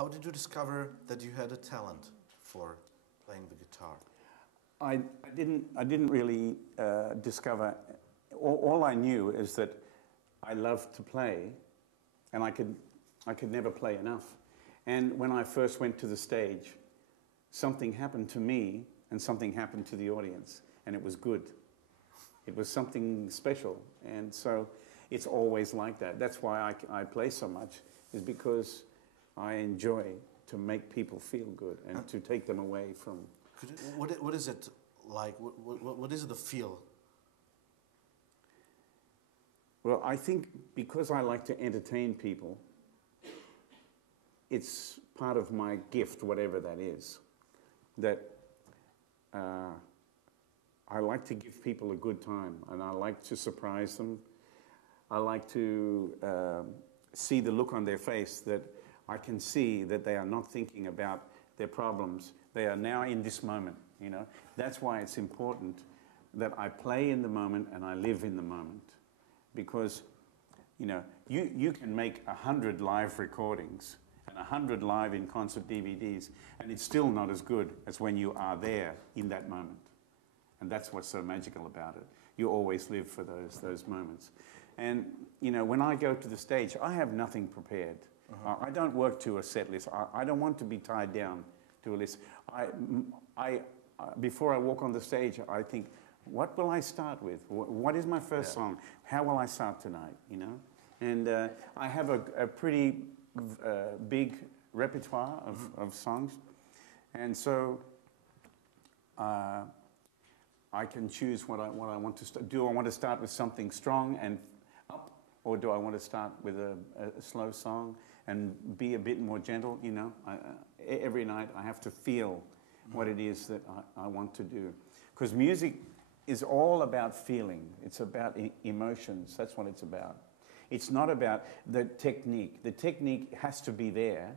How did you discover that you had a talent for playing the guitar? I didn't really discover. All I knew is that I loved to play, and I could never play enough. And when I first went to the stage, something happened to me and something happened to the audience, and it was good. It was something special, and so it's always like that. That's why I play so much, is because I enjoy to make people feel good and to take them away from... What is it like? What is the feel? Well, I think because I like to entertain people, it's part of my gift, whatever that is, that I like to give people a good time, and I like to surprise them. I like to see the look on their face, that I can see that they are not thinking about their problems. They are now in this moment, you know. That's why it's important that I play in the moment and I live in the moment. Because, you know, you can make 100 live recordings and 100 live in concert DVDs, and it's still not as good as when you are there in that moment. And that's what's so magical about it. You always live for those moments. And, you know, when I go to the stage, I have nothing prepared. I don't work to a set list. I don't want to be tied down to a list. Before I walk on the stage, I think, what will I start with? What is my first song? How will I start tonight, you know? And I have a pretty big repertoire of songs. And so I can choose what I want to start. Do I want to start with something strong and up? Or do I want to start with a slow song and be a bit more gentle, you know? Every night I have to feel what it is that I want to do. Because music is all about feeling. It's about emotions. That's what it's about. It's not about the technique. The technique has to be there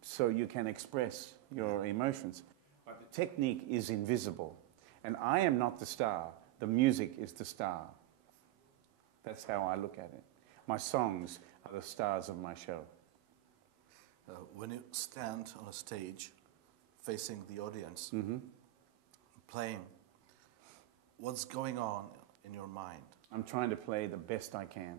so you can express your emotions. But the technique is invisible. And I am not the star. The music is the star. That's how I look at it. My songs are the stars of my show. When you stand on a stage facing the audience, playing, what's going on in your mind? I'm trying to play the best I can.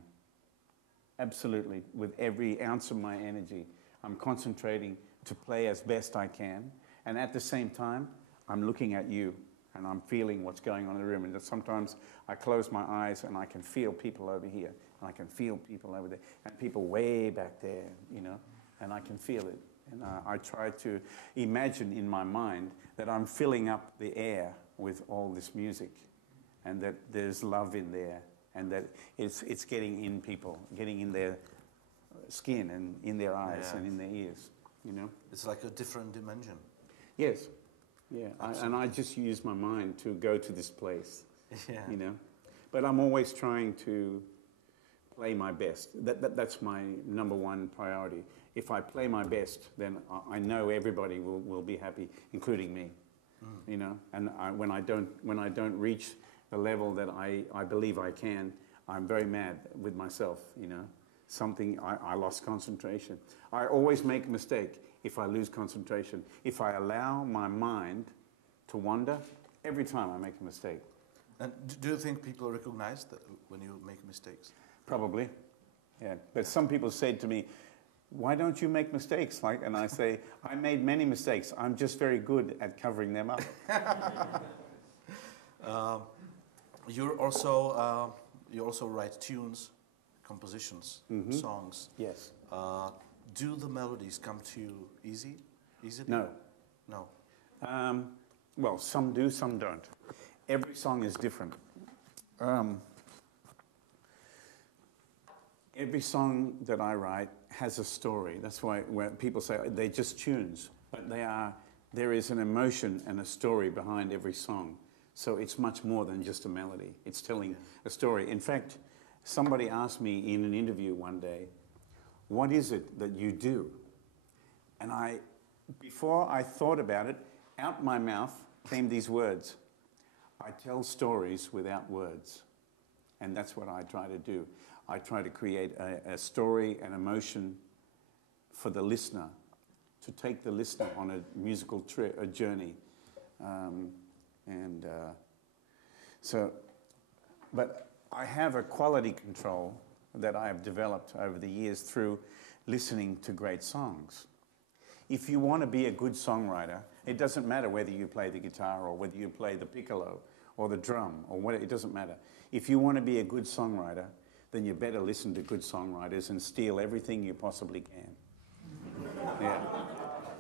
Absolutely. With every ounce of my energy, I'm concentrating to play as best I can. And at the same time, I'm looking at you and I'm feeling what's going on in the room. And sometimes I close my eyes and I can feel people over here, and I can feel people over there, and people way back there, you know, and I can feel it. And I try to imagine in my mind that I'm filling up the air with all this music, and that there's love in there, and that it's getting in people, getting in their skin and in their eyes and in their ears, you know. It's like a different dimension. Yes. Yeah, and I just use my mind to go to this place, you know. But I'm always trying to play my best. That's my #1 priority. If I play my best, then I know everybody will be happy, including me, you know. And when I don't reach the level that I believe I can, I'm very mad with myself, you know. I lost concentration. I always make a mistake if I lose concentration. If I allow my mind to wander, every time I make a mistake. And do you think people recognize that when you make mistakes? Probably, yeah. But some people say to me, why don't you make mistakes? And I say, I made many mistakes. I'm just very good at covering them up. You also write tunes, compositions, songs. Yes. Do the melodies come to you easy? No. No. Well, some do, some don't. Every song is different. Every song that I write has a story. That's why when people say they're just tunes, but there is an emotion and a story behind every song. So it's much more than just a melody. It's telling a story. In fact, somebody asked me in an interview one day, what is it that you do? And before I thought about it, out my mouth came these words. I tell stories without words. And that's what I try to do. I try to create a story, an emotion for the listener to take the listener on a musical a journey. But I have a quality control that I have developed over the years through listening to great songs. If you want to be a good songwriter, it doesn't matter whether you play the guitar or whether you play the piccolo or the drum or what, it doesn't matter. If you want to be a good songwriter, then you better listen to good songwriters and steal everything you possibly can. Yeah.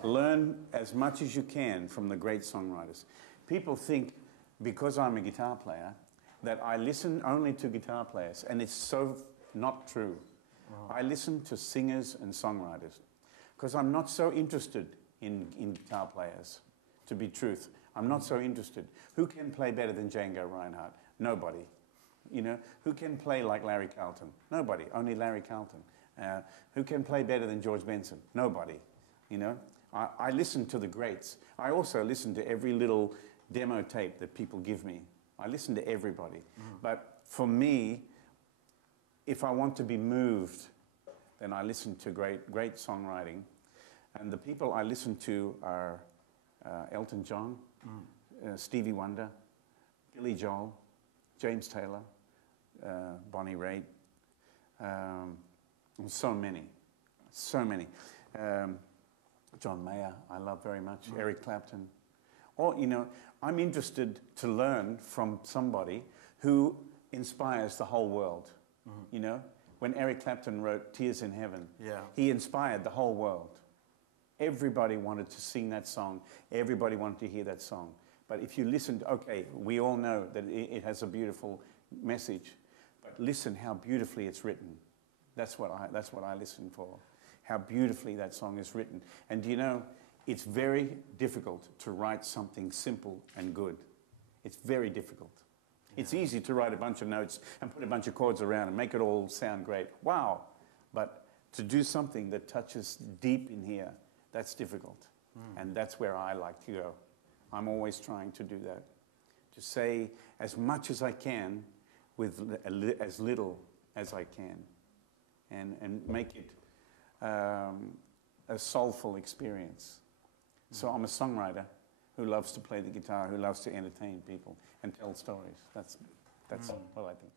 Learn as much as you can from the great songwriters. People think, because I'm a guitar player, that I listen only to guitar players, and it's so not true. Wow. I listen to singers and songwriters, because I'm not so interested in guitar players, to be truth. I'm not so interested. Who can play better than Django Reinhardt? Nobody. You know, who can play like Larry Carlton? Nobody, only Larry Carlton. Who can play better than George Benson? Nobody. You know, I listen to the greats. I also listen to every little demo tape that people give me. I listen to everybody. But for me, if I want to be moved, then I listen to great songwriting. And the people I listen to are Elton John, Stevie Wonder, Billy Joel, James Taylor, Bonnie Raitt, so many. John Mayer, I love very much, Eric Clapton. Or, you know, I'm interested to learn from somebody who inspires the whole world. You know, when Eric Clapton wrote Tears in Heaven, he inspired the whole world. Everybody wanted to sing that song. Everybody wanted to hear that song. But if you listen to, okay, we all know that it has a beautiful message, but listen how beautifully it's written. That's what I listen for, how beautifully that song is written. And do you know, it's very difficult to write something simple and good. It's very difficult. It's easy to write a bunch of notes and put a bunch of chords around and make it all sound great. Wow! But to do something that touches deep in here, that's difficult. And that's where I like to go. I'm always trying to do that. To say as much as I can with as little as I can. And make it a soulful experience. So I'm a songwriter who loves to play the guitar, who loves to entertain people and tell stories. That's what I think.